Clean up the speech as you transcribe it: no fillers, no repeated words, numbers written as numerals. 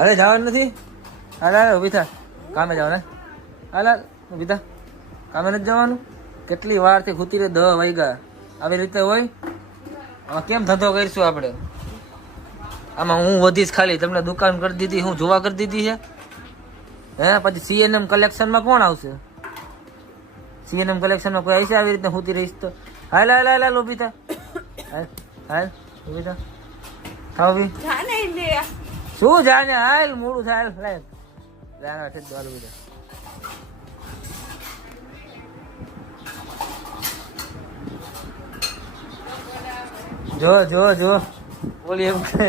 અરે જવાનું નથી. હાલ હાલ ઉભી થા, કામે જવાના. હાલ હાલ ઉભી થા, કામે નથી જવાનું. કેટલી વારથી ખૂતી રહી, 10 વાગ્યા. આવી રીતે હોય આમાં કેમ ધંધો કરીશું આપણે? આમાં હું વધીશ ખાલી, તમને દુકાન કરી દીધી, હું જોવા કરી દીધી છે હે. પછી સીએનએમ કલેક્શનમાં કોણ આવશે? સીએનએમ કલેક્શનમાં કોઈ આવશે આવી રીતે ખૂતી રહીશ તો? હાલ હાલ હાલ હાલ ઉભી થા, હાલ હાલ ઉભી થા, થાવ ઉભી. શું જાને? હાલ મોડું થાય. હાલ જાના છે દોલ ઉભી થા. જો જો જો બોલી એમ કે